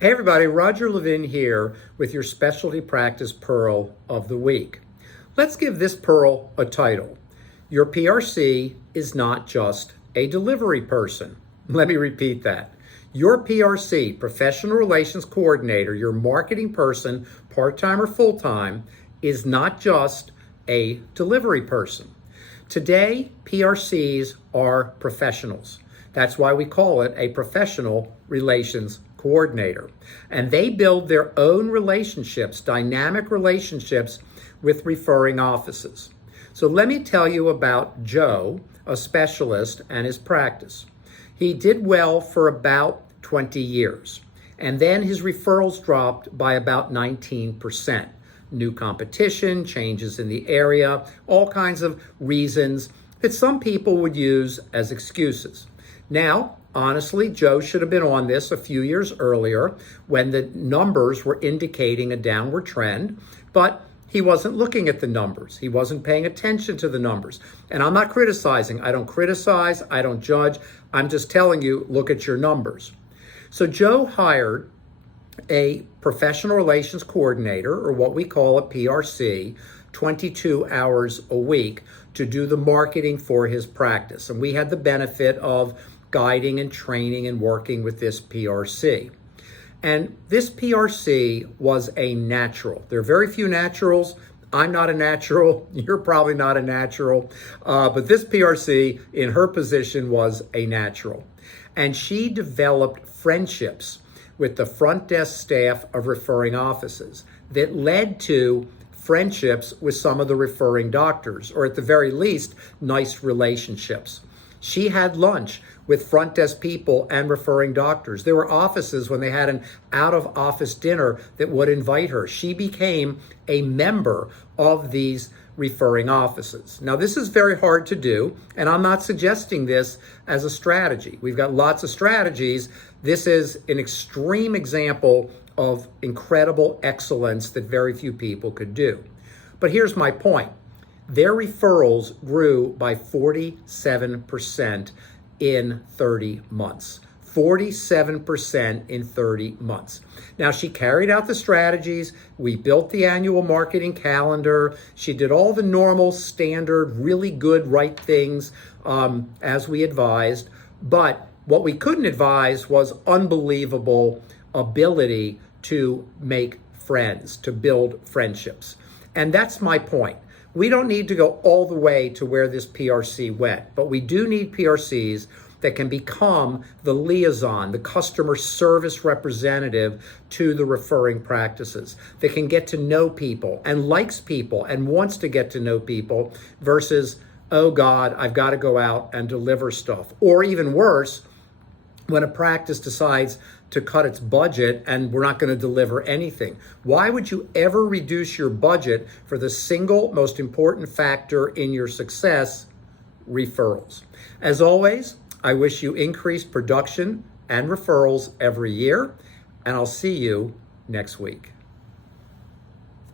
Hey everybody, Roger Levin here with your specialty practice pearl of the week. Let's give this pearl a title. Your PRC is not just a delivery person. Let me repeat that. Your PRC, Professional Relations Coordinator, your marketing person, part-time or full-time, is not just a delivery person. Today, PRCs are professionals. That's why we call it a professional relations coordinator. And they build their own relationships, dynamic relationships with referring offices. So let me tell you about Joe, a specialist, and his practice. He did well for about 20 years, and then his referrals dropped by about 19%. New competition, changes in the area, all kinds of reasons that some people would use as excuses. Now, honestly, Joe should have been on this a few years earlier when the numbers were indicating a downward trend, but he wasn't looking at the numbers. He wasn't paying attention to the numbers. And I'm not criticizing. I don't criticize. I don't judge. I'm just telling you, look at your numbers. So Joe hired a professional relations coordinator, or what we call a PRC, 22 hours a week to do the marketing for his practice. And we had the benefit of guiding and training and working with this PRC. And this PRC was a natural. There are very few naturals. I'm not a natural. You're probably not a natural. But this PRC in her position was a natural. And she developed friendships with the front desk staff of referring offices that led to friendships with some of the referring doctors, or at the very least, nice relationships. She had lunch with front desk people and referring doctors. There were offices when they had an out-of-office dinner that would invite her. She became a member of these referring offices. Now, this is very hard to do, and I'm not suggesting this as a strategy. We've got lots of strategies. This is an extreme example of incredible excellence that very few people could do. But here's my point. Their referrals grew by 47% in 30 months. 47% in 30 months. Now, she carried out the strategies. We built the annual marketing calendar. She did all the normal, standard, really good, right things as we advised. But what we couldn't advise was unbelievable ability to make friends, to build friendships. And that's my point. We don't need to go all the way to where this PRC went, but we do need PRCs that can become the liaison, the customer service representative to the referring practices, that can get to know people and likes people and wants to get to know people versus, oh God, I've got to go out and deliver stuff. Or even worse, when a practice decides to cut its budget and we're not going to deliver anything. Why would you ever reduce your budget for the single most important factor in your success, referrals? As always, I wish you increased production and referrals every year, and I'll see you next week.